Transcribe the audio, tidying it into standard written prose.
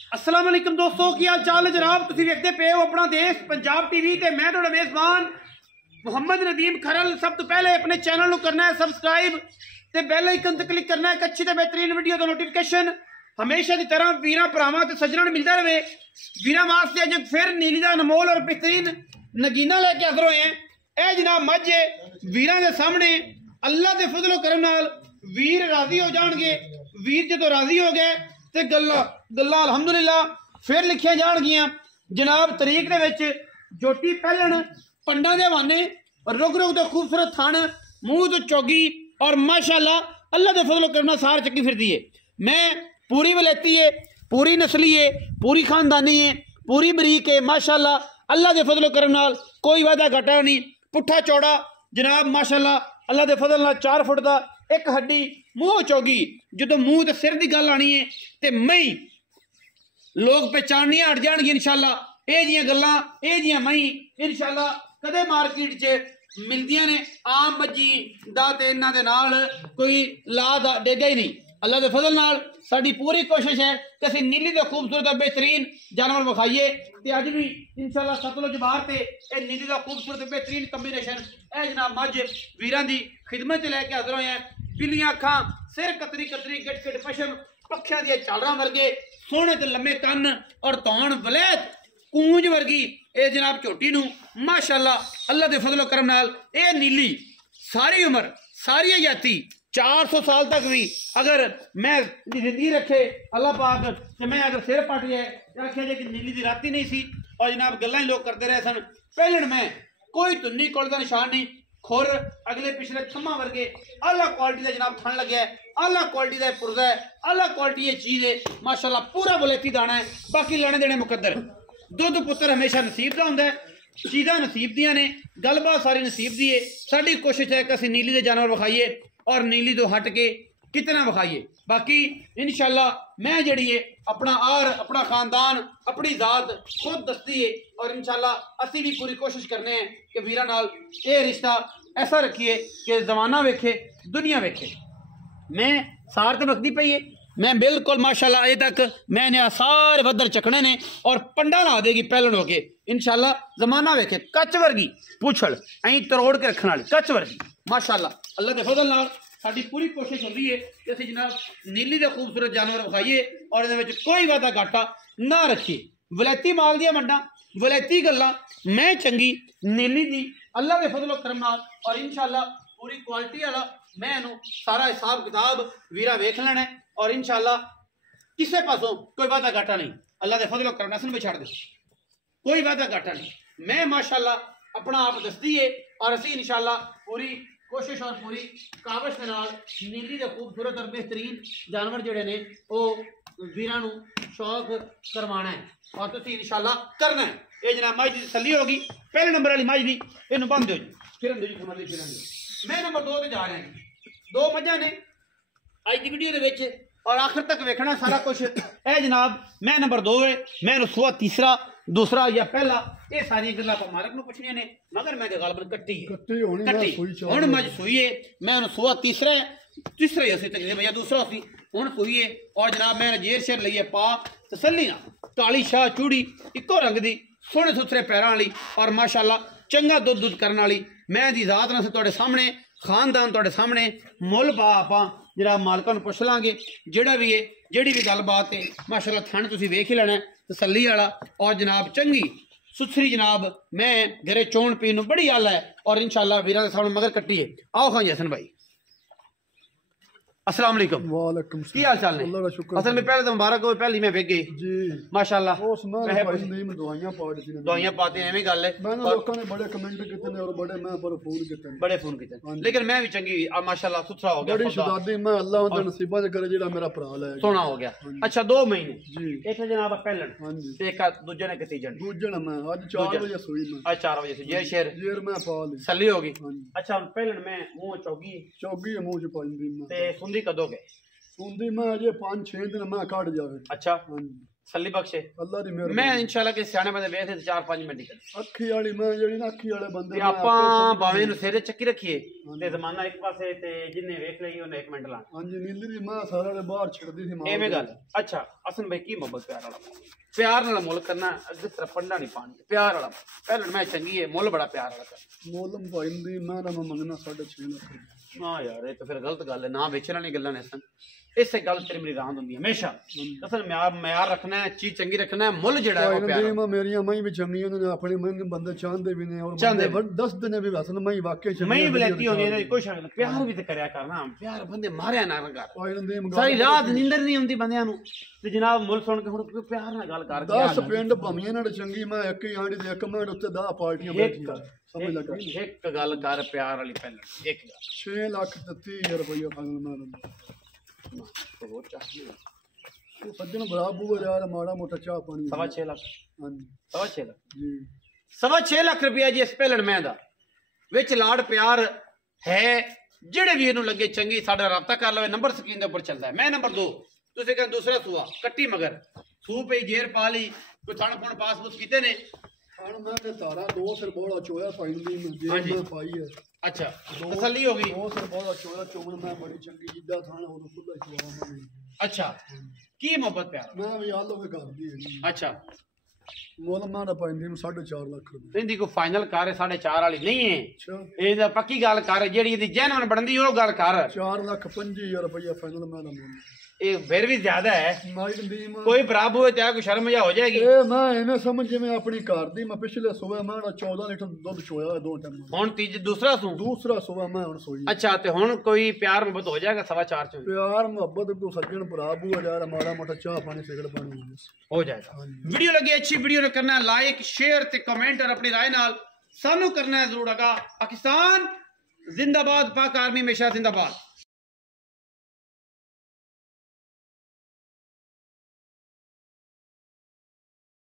अस्सलाम वालेकुम दोस्तों, की हाल चाल है जनाब। तुसीं वेखदे पे हो अपना देश पंजाब टीवी ते मैं तुहाडा मेज़बान मुहम्मद नदीम खरल। सब तो पहले अपने चैनल को करना है सबसक्राइब ते बेल आइकन ते क्लिक करना है एक अच्छी ते बेहतरीन वीडियो का नोटिफिकेशन हमेशा की तरह वीरां भरावां ते सज्जणां नूं मिलदा रहे। वीरां वास्ते अज फिर नीली दा अनमोल और बेहतरीन नगीना लेके हाज़र होए हैं। ए जनाब मझ वीरां दे सामने अल्लाह दे फजलो करम नाल वीर राजी हो जाणगे। वीर जो राजी हो गए तो गल्लां अलहमदुलिल्लाह फिर लिखिया जाणगियां। जनाब तरीक दे विच जोटी पहलन पंडा दे हवाने रुग रुग तो खूबसूरत थन मूँह तो चौगी और माशाअल्लाह अल्लाह दे फजलो करम नाल सार चक्की फिरदी है। मैं पूरी वलैती है, पूरी नस्ली है, पूरी खानदानी है, पूरी बरीक है माशाअल्लाह। अल्लाह दे फजलो करम नाल कोई वादा घाटा नहीं। पुट्ठा चौड़ा जनाब माशाअल्लाह अल्लाह दे फजल नाल 4 फुट का एक हड्डी मूँह चौगी। जो मूँह तो सिर की गल आनी है तो मई लोग पहचानियां हट जाएंगे इंशाअल्लाह। ये जियां गल्लां ये जियां मई इंशाअल्लाह कदे मार्केट च मिलदियां ने। आम मज्जी दा ते इन्हां दे नाल कोई ला दा डेगा ही नहीं। अल्लाह दे फजल नाल साडी पूरी कोशिश है कि असीं नीली दे खूबसूरत और बेहतरीन जानवर विखाइए ते अज भी इंशाअल्लाह सतलुज बाहर ते ए नीली दा खूबसूरत बेहतरीन कॉम्बिनेशन ए जनाब मज वीरां दी खिदमत च लैके हाज़र होए हैं। बिल्लियां अखां सिर कतरी कतरी गिट गिट पशम पक्षियां दी चालरां वर्गे सोहणे ते लम्मे कन्न और तौण वलैत कूंज वर्गी ए जनाब झोटी नूं माशाअल्लाह अल्लाह दे फजलो करम नाल ए नीली सारी उम्र सारी हयाती 400 साल तक भी अगर मैं जिंदगी रखे अल्लाह पाक ते मैं अगर सिर पट जाए आखिया जाए कि नीली दी राती नहीं सी और जनाब गल्लां ही लोग करते रहे सन। पहलन मैं कोई धुन्नी कोल दा निशान नहीं। खुर अगले पिछले थम्मा वर्गे आला क्वालिटी का जनाब थन लगे आला क्वालिटी का पुरजा है आला क्वालिटी ये चीज़ है माशाअल्लाह। पूरा बुलेती दाना है बाकी लेने देने मुकद्दर। दुध पुत्र हमेशा नसीब का होंगे चीज़ा नसीब दियां ने गलबात सारी नसीब दी है। साड़ी कोशिश है कि असीं नीली के जानवर विखाइए और नीली तो हट के कितना विखाइए। बाकी इंशाअल्लाह मैं जड़ी है अपना आर अपना खानदान अपनी जात खुद दसती है और इंशाअल्लाह असी भी पूरी कोशिश करने हैं कि वीरां नाल ये रिश्ता ऐसा रखिए कि जमाना वेखे दुनिया वेखे। मैं सार तो वक्ती पई है मैं बिल्कुल माशाअल्लाह अजे तक मैंने सारे वदर चकने ने और पंडा ला देगी पहलन हो के इंशाअल्लाह जमाना वेखे। कच वर्गी पूछल अं तरोड़ के रखने वाली कच वर्गी माशाअल्लाह। अल्लाह के फजल नाल साडी पूरी कोशिश होती है कि असीं जनाब नीली दे खूबसूरत जानवर विखाइए और इहदे कोई वादा घाटा ना रखिए। वलैती माल दियां मंडा वलैती गल्लां मैं चंगी नीली दी अल्लाह के फजलो करम नाल और इंशाअल्लाह पूरी क्वालिटी वाला मैं इहनूं सारा हिसाब किताब वीरा वेख लेना और इंशाअल्लाह किसी पासों कोई वादा घाटा नहीं। अल्लाह के फजलो करम नाल भी छड़ दे कोई वादा घाटा नहीं। मैं माशाअल्लाह अपना आप दसदी है और असीं इंशाअल्लाह पूरी कोशिश और पूरी कावश के नाल नीली दे खूबसूरत और बेहतरीन जानवर जोड़े ने वो वीरां नूं शौक करवाना है और तुसीं इंशाअल्लाह करना है। ये जनाब मझ की तसल्ली होगी पहले नंबर वाली मझ दी इनू बंद दो जी फिर जी समझ फिर मैं नंबर 2 ते जा रहा जी। 2 मझां ने अज की वीडियो दे विच और आखिर तक वेखना सारा कुछ। ए जनाब मैं नंबर 2 है मैं सुआ तीसरा दूसरा या पहला ये सारी गल्लां तो मालक नूं पुछणियां ने मगर मैं गलबन कट्टी हुण मझ सूई है मैं सुआ तीसरा तीसरा ही असीं तकरीबन या दूसरा असीं हुण सूई है और जनाब मैं जेर शेर लईए पा तसल्ली ना काली शाह चूड़ी इको रंग दी सोहणे सुथरे पैरां वाली और माशाअल्लाह चंगा दुध दुध करने वाली मैं दी जात नाल तुहाडे सामने खानदान तुहाडे सामने मुल पा आपां जनाब मालकां नूं पुछ लांगे जिहड़ा भी है जिहड़ी भी गलबात है माशाअल्लाह थण तुसीं वेख ही लेना तसल्ली वाला और जनाब चंगी सुथरी जनाब मैं घरे चोण पीन बड़ी आला है और इंशाअल्लाह वीरां दे सामने मगर कट्टी है। आओ खां हसन भाई अस्सलाम वालेकुम। वालेकुम की हाल चाल ने? अल्लाह का शुक्र। असल में पहले तो मुबारक हो पहली मैं वेख गई जी माशाअल्लाह ਉਹ ਸੁਣਾ ਭਾਈ ਨਹੀਂ ਮੈਂ ਦਵਾਈਆਂ ਪਾ ਦਿੱਤੀ ਨੇ दवाइयां पाते एवं गल है ਮੈਂ ਲੋਕਾਂ ਨੇ ਬੜੇ ਕਮੈਂਟ ਕੀਤੇ ਨੇ ਔਰ ਬੜੇ ਮੈਂ ਪਰ ਫੋਨ ਕੀਤੇ ਨੇ बड़े फोन किए लेकिन मैं भी चंगी माशाअल्लाह सुथरा हो गया ਬੜੀ ਸ਼ੁਦਾਦੀ ਮੈਂ ਅੱਲਾਹ ਉਹਦੇ ਨਸੀਬਾਂ ਚ ਕਰੇ ਜਿਹੜਾ ਮੇਰਾ ਭਰਾ ਲੈ सोना हो गया। अच्छा 2 महीने जी एक जनाब पहलन ਹਾਂਜੀ ते एक दूजे ने तीजन ਦੂਜਣ मैं ਅੱਜ 4 ਵਜੇ ਸੋਈ मैं आज 4 बजे से जय शेर ਜੇਰ मैं ਪਾ ਲਈ सली होगी। ਹਾਂਜੀ अच्छा पहलन में मुंह चौगी ਚੌਗੀ ਮੂੰਹ ਚ ਪਾਉਂਦੀ ਮੈਂ ते सुंदी कदों गए ਹੁੰਦੀ मैं अजे 5-6 दिन मैं काट जावे। अच्छा हाँ जी सल्ली बख्शे अल्लाह दी मैं मेहरबानी। इंशाल्लाह के सियाने बंदे वेख 4-5 मिनट कर अखी वाली मैं जेड़ी ना अखी वाले बंदे ਤੇ मैं ਆਪਾਂ आपे ਬਾਵੇਂ ਨੂੰ ਸਿਰੇ ਚੱਕੀ ਰੱਖੀਏ ਤੇ ਜ਼ਮਾਨਾ ਇੱਕ ਪਾਸੇ ਤੇ ਜਿੰਨੇ ਵੇਖ ਲਈ ਉਹਨੇ 1 ਮਿੰਟ ਲਾ हाँ जी नीली दी मैं सारा दे बाहर छड़दी थी मां ਐਵੇਂ ਗੱਲ ਅੱਛਾ ਅਸਨ ਭਾਈ ਕੀ ਮੁਹੱਬਤ ਪਿਆਰ ਵਾਲਾ ਪਿਆਰ ਨਾਲ ਮੁੱਲ ਕਰਨਾ ਅੱਗੇ ਤਰਫ ਪੰਡਾ ਨਹੀਂ ਪਾਣੀ ਪਿਆਰ ਵਾਲਾ ਪਹਿਲਾਂ ਮੈਂ ਚੰਗੀ ਹੈ ਮੁੱਲ ਬੜਾ ਪਿਆਰ ਵਾਲਾ ਕਰ मोलम भाई दी मैं ना मंगना 6.5 लाख रुपए। ਹਾਂ ਯਾਰ ਇਹ ਤਾਂ ਫਿਰ ਗਲਤ ਗੱਲ ਹੈ ਨਾ ਵੇਚਣ ਵਾਲੀ ਗੱਲਾਂ ਨੇ ਸਨ ਇਸੇ ਗੱਲ ਤੇਰੀ ਮੇਰੀ ਰਾਂਦ ਹੁੰਦੀ ਹੈ ਹਮੇਸ਼ਾ ਅਸਲ ਮਿਆਰ ਰੱਖਣਾ ਹੈ ਚੀਜ਼ ਚੰਗੀ ਰੱਖਣਾ ਹੈ ਮੁੱਲ ਜਿਹੜਾ ਹੈ ਉਹ ਪਿਆਰ मैं मेरी मई भी चंगी ने अपने मन बंदे चाहते भी ने और चाहते बंदे 10 दिन भी हसन मई वाकई चंगी ਮੈਂ ਬਲੈਤੀ ਹੋਣੀ ਹੈ ਕੋਈ ਸ਼ੱਕ ਨਹੀਂ ਪਿਆਰ ਵੀ ਤੇ ਕਰਿਆ ਕਰਨਾ ਪਿਆਰ ਬੰਦੇ ਮਾਰਿਆ ਨਾ ਕਰ ਆਇਰਨ ਦੀ ਸਾਰੀ ਰਾਤ ਨੀਂਦਰ ਨਹੀਂ ਆਉਂਦੀ ਬੰਦਿਆਂ ਨੂੰ ਤੇ ਜਨਾਬ ਮੁੱਲ ਸੁਣ ਕੇ ਹੁਣ ਕੋਈ ਪਿਆਰ ਨਾਲ ਗੱਲ ਕਰ 10 ਪਿੰਡ ਭਮੀਆਂ ਨਾਲ ਚੰਗੀ ਮੈਂ ਇੱਕ ਹੀ ਆਂਡੀ ਦੇ ਇੱਕ ਮਿੰਟ ਉੱਤੇ 10 ਪਾਰਟੀਆਂ ਬੈਠੀਆਂ ਸਮਝ ਲੱਗਾ ਇੱਕ ਗੱਲ ਕਰ ਪਿਆਰ ਵਾਲੀ ਪਹਿਲਾਂ ਇੱਕ ਗੱਲ 6 ਲੱਖ 30,000 ਰੁਪਏ ਫਾਈਨਲ ਮੈਂ ਹੋਰ ਚਾਹੀਏ ਉਹ ਸੱਜਣ ਬਰਾ ਬੂਆ ਯਾਰ ਮਾੜਾ ਮੋਟਾ ਚਾਹ ਪਾਣੀ 6.5 ਲੱਖ ਹਾਂਜੀ 6.5 ਲੱਖ ਜੀ 6.5 ਲੱਖ ਰੁਪਇਆ ਜੀ ਇਸ ਪਹਿਲਣ ਮੈਂ ਦਾ ਵਿੱਚ ਲਾੜ ਪਿਆਰ ਹੈ ਜਿਹੜੇ ਵੀਰ ਨੂੰ ਲੱਗੇ ਚੰਗੀ ਸਾਡਾ ਰਾਬਤਾ ਕਰ ਲਵੇ ਨੰਬਰ ਸਕਰੀਨ ਦੇ ਉੱਪਰ ਚੱਲਦਾ ਹੈ ਮੈਂ ਨੰਬਰ 2 ਤੁਸੀਂ ਕਹਿੰਦੇ ਦੂਸਰਾ ਸੂਆ ਕੱਟੀ ਮਗਰ ਸੂ ਪਈ ਜੇਰ ਪਾ ਲਈ ਕੋਈ ਥਣ ਫਣ ਪਾਸਪੋਰਟ ਕੀਤੇ ਨੇ ਹਣ ਮੈਂ ਤੇ ਤਾਰਾ 2 ਸਿਰ ਬੋਲਾ ਚੋਇਆ ਫਾਈਨਲ ਦੀ ਮੈਂ ਜੇ ਮੈਂ ਪਾਈ ਹੈ ਅੱਛਾ ਤਸੱਲੀ ਹੋ ਗਈ 2 ਸਿਰ ਬੋਲਾ ਚੋਇਆ ਚੋਣ ਮੈਂ ਬੜੀ ਚੰਗੀ ਜਿੱਦਾਂ ਥਾਣਾ ਉਹ ਖੁੱਲਾ ਚੋਇਆ ਮੈਂ ਅੱਛਾ ਕੀ ਮੁਹੱਬਤ ਪਿਆਰ ਮੈਂ ਵੀ ਆਲੋ ਕੇ ਕਰਦੀ ਹੈ ਅੱਛਾ ਮੁੱਲ ਮੈਂ ਨਾ ਪਾਈਂਦੀ ਨੂੰ 4.5 ਲੱਖ ਰੁਪਏ ਇਹਦੀ ਕੋਈ ਫਾਈਨਲ ਕਰ 4.5 ਵਾਲੀ ਨਹੀਂ ਹੈ ਅੱਛਾ ਇਹ ਤਾਂ ਪੱਕੀ ਗੱਲ ਕਰ ਜਿਹੜੀ ਇਹਦੀ ਜੈਨੂਨ ਬਣਦੀ ਉਹ ਗੱਲ ਕਰ 4,25,000 ਰੁਪਏ ਫਾਈਨਲ ਮੈਂ ਦਾ ਮੁੱਲ ਇਹ ਫਿਰ ਵੀ ਜ਼ਿਆਦਾ ਹੈ ਮਾਈ ਨਦੀਮ ਕੋਈ ਬਰਾਬ ਹੋਏ ਤੇ ਕੋਈ ਸ਼ਰਮ ਜਾ ਹੋ ਜਾਏਗੀ ਇਹ ਮੈਂ ਐਵੇਂ ਸਮਝ ਜਿਵੇਂ ਆਪਣੀ ਘਰ ਦੀ ਮੈਂ ਪਿਛਲੇ ਸਵੇਰ ਮੈਂ 14 ਲੀਟਰ ਦੁੱਧ ਚੋਇਆ 2 ਟਾਈਮ ਹੁਣ ਦੂਸਰਾ ਸੂ ਦੂਸਰਾ ਸਵੇਰ ਮੈਂ ਹੁਣ ਸੋਈ ਅੱਛਾ ਤੇ ਹੁਣ ਕੋਈ ਪਿਆਰ ਮੁਹੱਬਤ ਹੋ ਜਾਏਗਾ 4.5 ਚ ਪਿਆਰ ਮੁਹੱਬਤ ਕੋ ਸੱਜਣ ਭਰਾ ਬੂਆ ਯਾਰ ਮਾੜਾ ਮੋਟਾ ਚਾਹ ਪਾਣੀ ਸਿਗਰਟ ਪਾਣੀ ਹੋ ਜਾਏਗਾ ਵੀਡੀਓ ਲੱਗੀ ਅੱਛੀ ਵੀਡੀਓ ਨੂੰ ਕਰਨਾ ਲਾਈਕ ਸ਼ੇਅਰ ਤੇ ਕਮੈਂਟ और अपनी राय नाल सानू करना है जरूर आगा पाकिस्तान जिंदाबाद पाक आर्मी हमेशा जिंदाबाद।